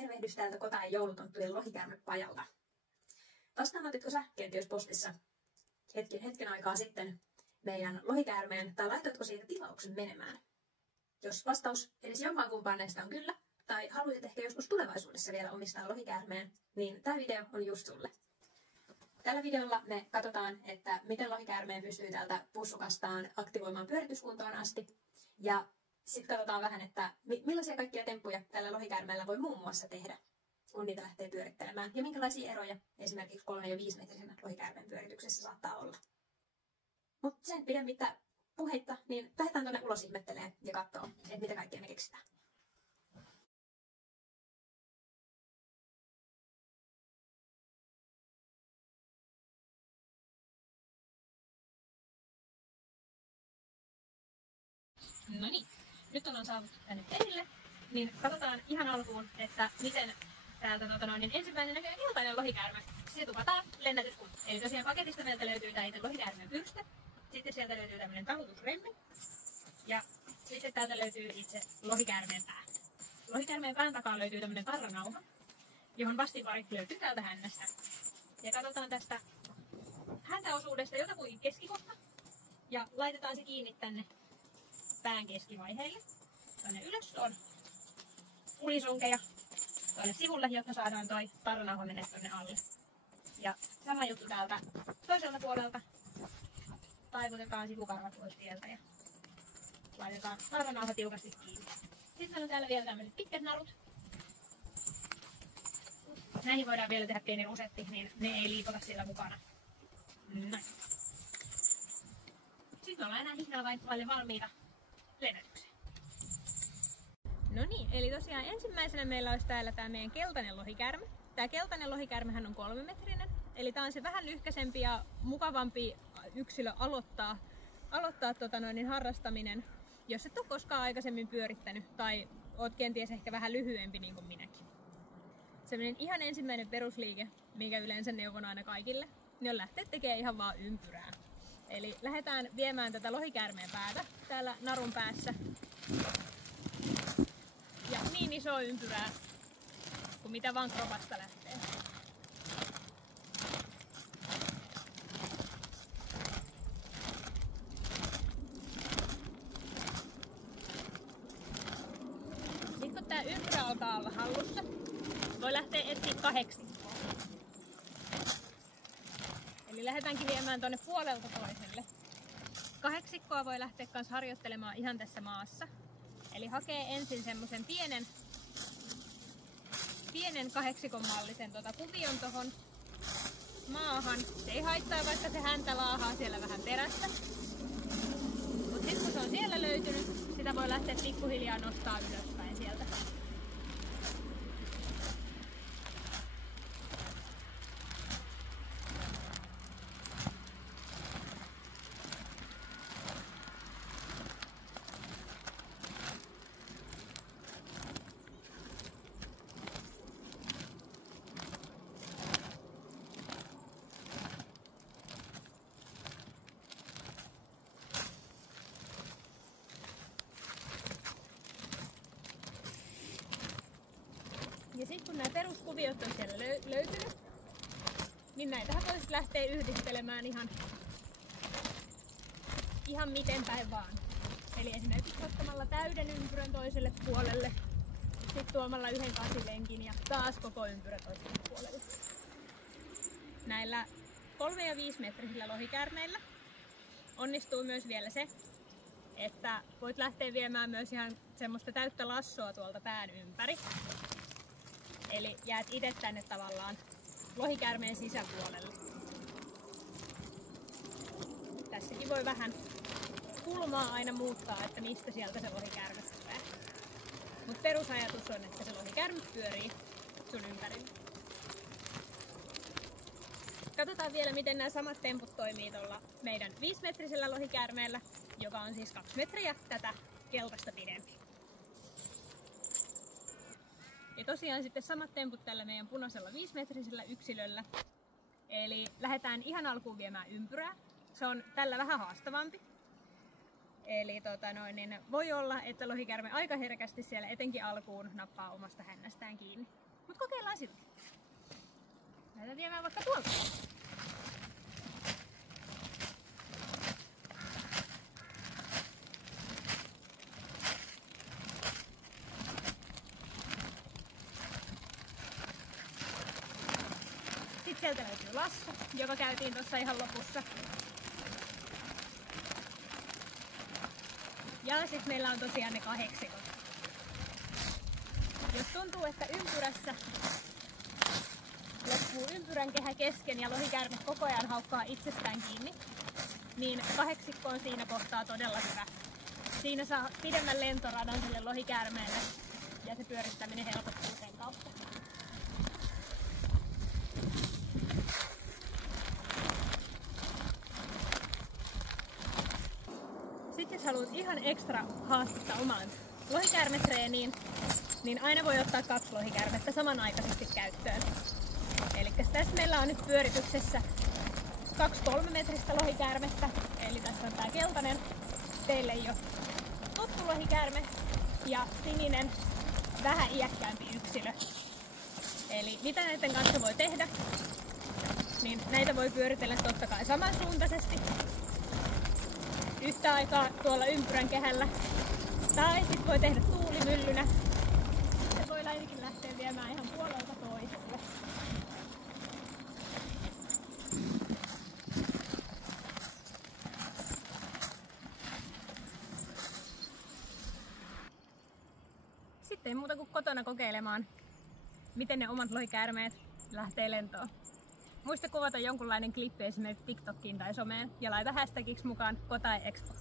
Tervehdys täältä Kotajan joulutonttujen lohikäärmepajalta. Vastaanotitko sä kenties postissa hetken aikaa sitten meidän lohikäärmeen tai laitoitko siitä tilauksen menemään? Jos vastaus edes jompaan kumpaan näistä on kyllä, tai haluaisit ehkä joskus tulevaisuudessa vielä omistaa lohikäärmeen, niin tämä video on just sulle. Tällä videolla me katsotaan, että miten lohikäärmeen pystyy täältä pussukastaan aktivoimaan pyörityskuntoon asti. Ja sitten katsotaan vähän, että millaisia kaikkia temppuja tällä lohikäärmeellä voi muun muassa tehdä, kun niitä lähtee pyörittelemään. Ja minkälaisia eroja esimerkiksi 3- ja 5-metrisen lohikäärmeen pyörityksessä saattaa olla. Mutta sen pidemmittä puheitta, niin lähdetään tuonne ulos ihmettelemään ja katsoo, että mitä kaikkea me keksitään. No niin, nyt ollaan saavuttu tänne perille, niin katsotaan ihan alkuun, että miten täältä ensimmäinen näköinen keltainen lohikäärme, se tupataan lennätyskuntoon. Eli tosiaan paketista meiltä löytyy tämä itse lohikäärmeen pyrstö, sitten sieltä löytyy tämmöinen talutusremmi, ja sitten täältä löytyy itse lohikäärmeen pää. Lohikäärmeen pään takaa löytyy tämmöinen tarranauha, johon vastinvarit löytyy täältä hännästä. Ja katsotaan tästä häntäosuudesta jotakuinkin keskikohta, ja laitetaan se kiinni tänne pään keskivaiheelle. Tuonne ylös on ulisonkeja tuonne sivulle, jotta saadaan toi tarranauha mennä tuonne alle. Ja sama juttu täältä toiselta puolelta. Taivutetaan sivukarvat pois tieltä ja laitetaan tarranauha tiukasti kiinni. Sitten on täällä vielä tämmöiset pitkät narut. Näihin voidaan vielä tehdä pieni rusetti, niin ne ei liipota siellä mukana. Näin. Sitten ollaan enää hihnalla vain valmiita lennätykseen. No niin, eli tosiaan ensimmäisenä meillä olisi täällä tämä meidän keltainen lohikäärme. Tämä keltainen lohikäärmehän on 3-metrinen, eli tämä on se vähän lyhkäisempi ja mukavampi yksilö aloittaa harrastaminen, jos et ole koskaan aikaisemmin pyörittänyt tai oot kenties ehkä vähän lyhyempi niin kuin minäkin. Sellainen ihan ensimmäinen perusliike, minkä yleensä neuvon aina kaikille, niin on lähteä tekemään ihan vaan ympyrää. Eli lähdetään viemään tätä lohikäärmeen päätä täällä narun päässä. Ja niin iso ympyrää, kuin mitä vaan kropasta lähtee. Sitten kun tää ympyrä alkaa olla hallussa, voi lähteä etsiä 8. Eli lähdetäänkin viemään tuonne puolelta toiselle. 8 voi lähteä kans harjoittelemaan ihan tässä maassa. Eli hakee ensin semmosen pienen 8 mallisen kuvion tohon maahan. Se ei haittaa, vaikka se häntä laahaa siellä vähän perässä. Mut sit kun se on siellä löytynyt, sitä voi lähteä pikkuhiljaa nostaa ylöspäin sieltä. Ja sitten kun nämä peruskuviot on siellä löytynyt, niin näitähän voisi lähteä yhdistelemään ihan miten päin vaan. Eli esimerkiksi ottamalla täyden ympyrän toiselle puolelle, sitten tuomalla 1 kasilenkin ja taas koko ympyrä toiselle puolelle. Näillä 3- ja 5-metrisillä lohikäärmeillä onnistuu myös vielä se, että voit lähteä viemään myös ihan semmoista täyttä lassoa tuolta pään ympäri. Eli jäät itse tänne tavallaan lohikäärmeen sisäpuolelle. Tässäkin voi vähän kulmaa aina muuttaa, että mistä sieltä se lohikäärme tulee. Mutta perusajatus on, että se lohikäärme pyörii sun ympärillä. Katsotaan vielä, miten nämä samat temput toimii tuolla meidän 5-metrisellä lohikäärmeellä, joka on siis 2 metriä tätä keltaista pidempi. Ja tosiaan sitten samat temput tällä meidän punaisella 5-metrisellä yksilöllä. Eli lähdetään ihan alkuun viemään ympyrää. Se on tällä vähän haastavampi. Eli niin voi olla, että lohikäärme aika herkästi siellä etenkin alkuun nappaa omasta hännästään kiinni. Mut kokeillaan silti. Lähdetään viemään vaikka tuolta. Sitten sieltä löytyy lassu, joka käytiin tuossa ihan lopussa. Ja sitten meillä on tosiaan ne 8. Jos tuntuu, että ympyrässä loppuu ympyrän kehä kesken ja lohikäärme koko ajan haukkaa itsestään kiinni, niin 8 on siinä kohtaa todella hyvä. Siinä saa pidemmän lentoradan sille lohikäärmeelle ja se pyörittäminen helpottuu sen kautta. Sitten jos haluat ihan ekstra haastetta omaan lohikäärmetreeniin, niin aina voi ottaa 2 lohikäärmettä samanaikaisesti käyttöön. Eli tässä meillä on nyt pyörityksessä 2 3-metristä lohikäärmettä, eli tässä on tää keltainen, teille jo tuttu lohikäärme, ja sininen, vähän iäkkäämpi yksilö. Eli mitä näiden kanssa voi tehdä, niin näitä voi pyöritellä totta kai samansuuntaisesti yhtä aikaa tuolla ympyrän kehällä. Tai sitten voi tehdä tuulimyllynä. Se voi ainakin lähteä viemään ihan puolelta toiselle. Sitten ei muuta kuin kotona kokeilemaan, miten ne omat lohikäärmeet lähtee lentoon. Muista kuvata jonkunlainen klippi esimerkiksi TikTokiin tai someen ja laita hashtagiksi mukaan KOTAE Expo.